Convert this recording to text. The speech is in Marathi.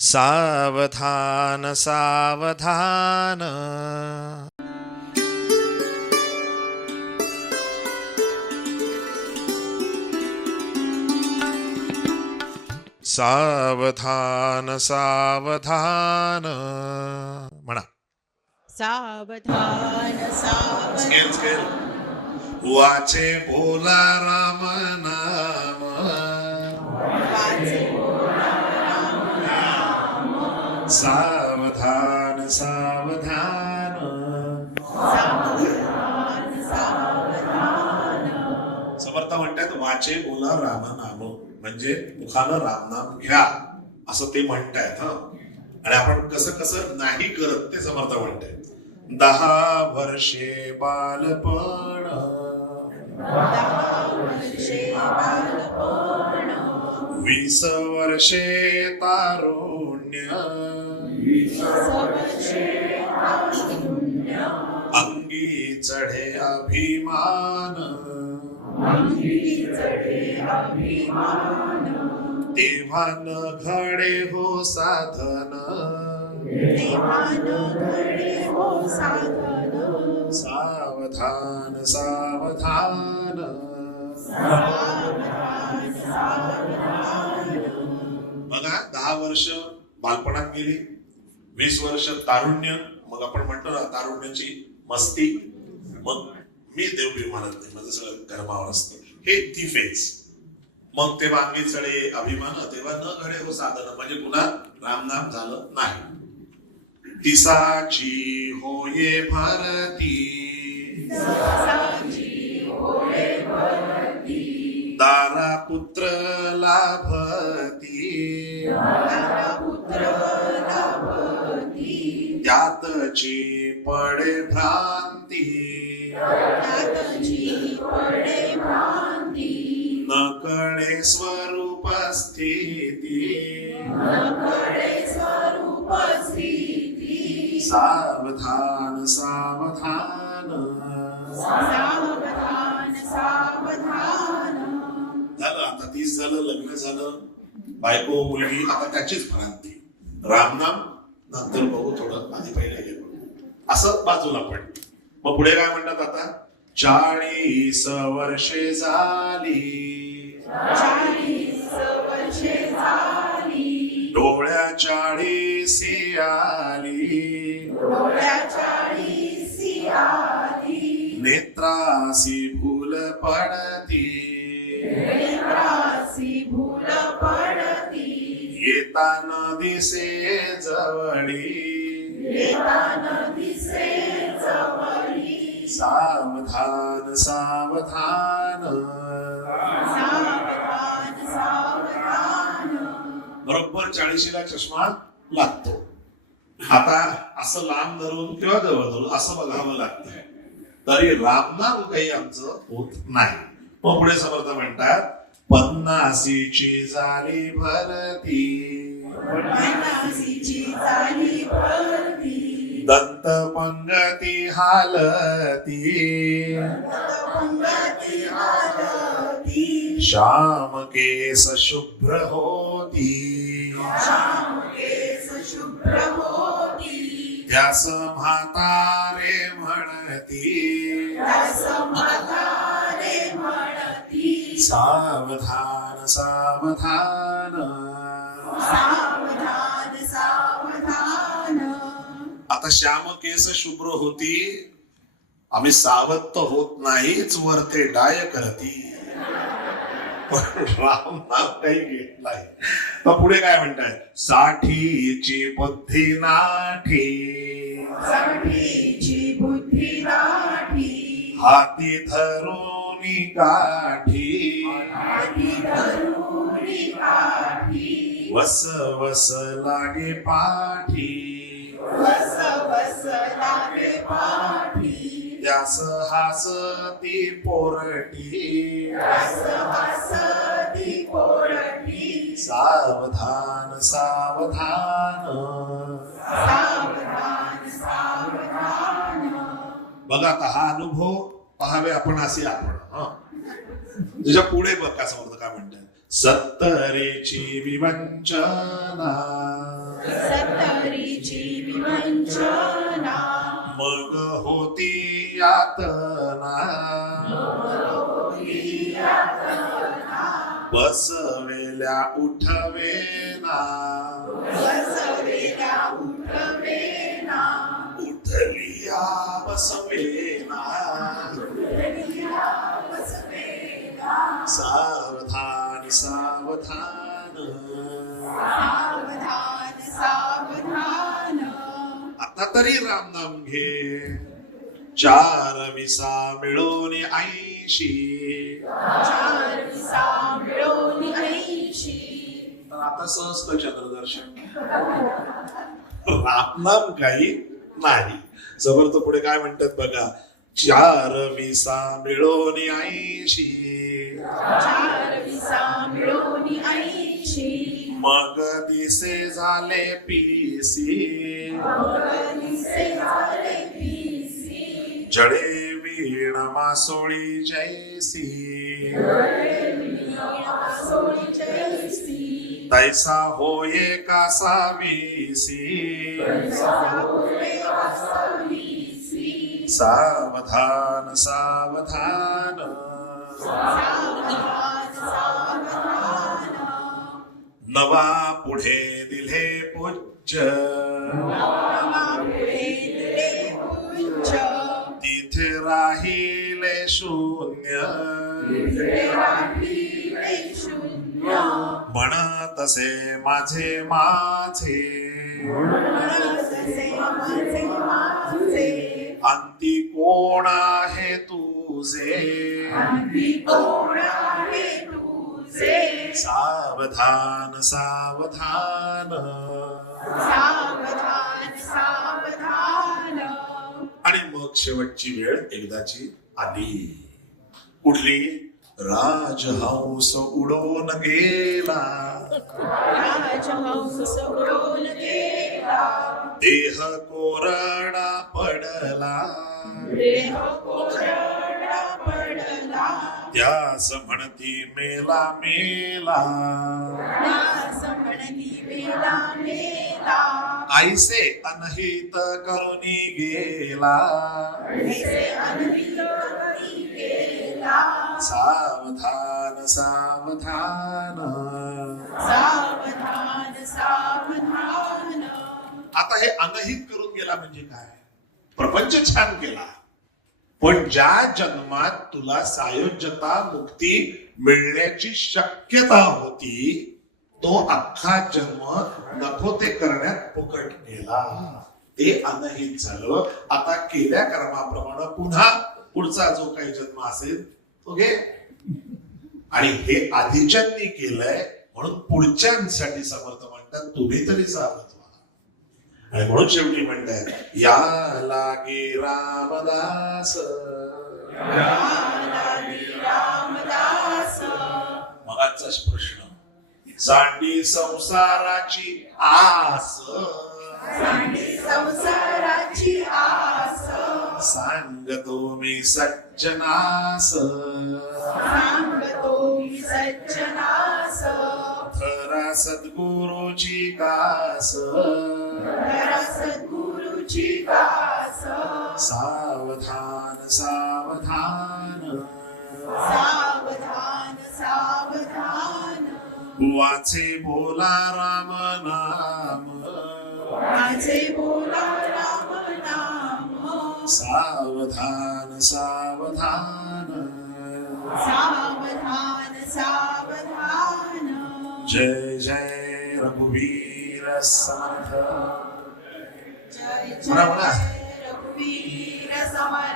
सावधान सावधान सावधान सावधान म्हणा. सावधान सावधान वाचे बोला राम नाम, सावधान सावधान. समर्थ म्हणतात वाचे बोला राम नाम, म्हणजे मुखानं रामनाम घ्या असं ते म्हणतायत. आणि आपण कसं कसं नाही करत ते समर्थ म्हणतायत. 10 वर्षे बालपण, 20 वर्षे तारुण्य, अंगी चढे अभिमान, तेव्हा न घडे हो साधन, सावधान सावधान. बघा 10 वर्ष बालपणात गेली, 20 वर्ष तारुण्य, मग आपण म्हणतो ना तारुण्याची मस्ती, मग मी देव मानत नाही, माझं सगळं कर्मावर असतं, हे ती फेज. मग ते वांगी चढे अभिमान, तेव्हा न घडे हो साधन, म्हणजे पुन्हा रामनाम झालं नाही. तिसाची होये भरती, दारा पुत्र लाभती, त्यातची पडे भ्रांती, न कळे स्वरूप स्थिती, सावधान सावधान. झालं आता 30 झालं, लग्न झालं, बायको मुलगी, आता त्याचीच भ्रांती. रामनाम नंतर बघू, थोडं आधी पहिले गेलो असं बाजूला पडलं. मग पुढे काय म्हणतात आता, 40 वर्षे झाली, डोळ्या 40 आली, नेत्रासी भूल पडती, येताना दिसे जवळी, सावधान सावधान. बरोबर 40ला चष्मा लागतो. आता असं लांब धरून किंवा जवळ धरून असं बघावं लागतंय, तरी रामनाम काही आमचं होत नाही. मग पुढे समर्थ म्हणतात 50ची झाली भरती, दंत पंगती हालती, श्याम केस शुभ्र होती, त्यास म्हातारे म्हणती, सावधान सावधान. आता श्याम केस शुभ्र होती, आम्ही सावध तर होत नाहीच, वरते डाय करती, पण राम नाम काही घेत नाही. तर पुढे काय म्हणताय, 60ची बुद्धी नाठी, हाती धरून काठी, वस वस लागे पाठी, त्यास हासती पोरटी, सावधान सावधान. बघा आता हा अनुभव पाहावे आपण, असे आपण तुझ्या पुढे बघ का समर्थ काय म्हणतात, 70ची विवंचना, जीवी वंचना मग होती यातना बसवेल्या उठवेना बसवेला उठवेना उठलिया बसवेना सावधान सावधान सावधान सावधान आता तरी रामनाम घे 4 विसा मिळून 80 चार विसा मिळून 80 तर आता सहस्त्र चंद्रदर्शन रामनाम काही नाही. समर्थ पुढे काय म्हणतात बघा 4 विसा मिळून 80 चार विसा मिळून 80 मग दिसे झाले पीसी मगनिसे झाले पीसी जडे वीण मासोळी जैसी सोळी जैसी तैसा होये कासा वीसी सावधान सावधान सावधान सावधान नवा पुढे दिले पूज्य पुढे दिले पूज्य तिथे राहिले शून्य राहिले शून्य म्हणतसे माझे माझे तसे माझे माझे अंती कोण आहे तुझे आणि कोण आहे तुझे सावधान सावधान सावधान सावधान आणि मग शेवटची वेळ एकदाची आली. कुठली? राजहंस उडून गेला राजहंस उडून गेला देह कोरडा पडला देह कोरडा पडला त्यास म्हणती मेला मेला दास म्हणती मेला मेला आईसे अनहित करुणी गेला ऐसे अनवित करी गेला सावधान सावधान. सावधान सावधान आता हे अनहित करून गेला म्हणजे काय? प्रपंच छान केला पण ज्या जन्मात तुला सायोज्यता मुक्ती मिळण्याची शक्यता होती तो अख्खा जन्म नको ते करण्यात फुकट गेला. ते अनहित झालं. आता केल्या कर्माप्रमाणे पुन्हा पुढचा जो काही जन्म असेल तो घे. आणि हे आधीच्यांनी केलंय म्हणून पुढच्यांसाठी समर्थ म्हणतात तुम्ही तरी सावध व्हा. आणि म्हणून शेवटी म्हणतात या लागे रामदास रामदास मगाचा प्रश्न सांडी संसाराची आस सांडी संसाराची आस सांगतो मी सज्जनास सांगतो मी सज्जनास खरा सद्गुरूची कास खरा सद्गुरूची कास सावधान सावधान सावधान सावधान वाचे बोला राम नाम माझे बोला राम नाम सावधान सावधान सावधान सावधान जय जय रघुवीर समर्थ. जय म्हणा, म्हणा. जय रघुवीर समर्थ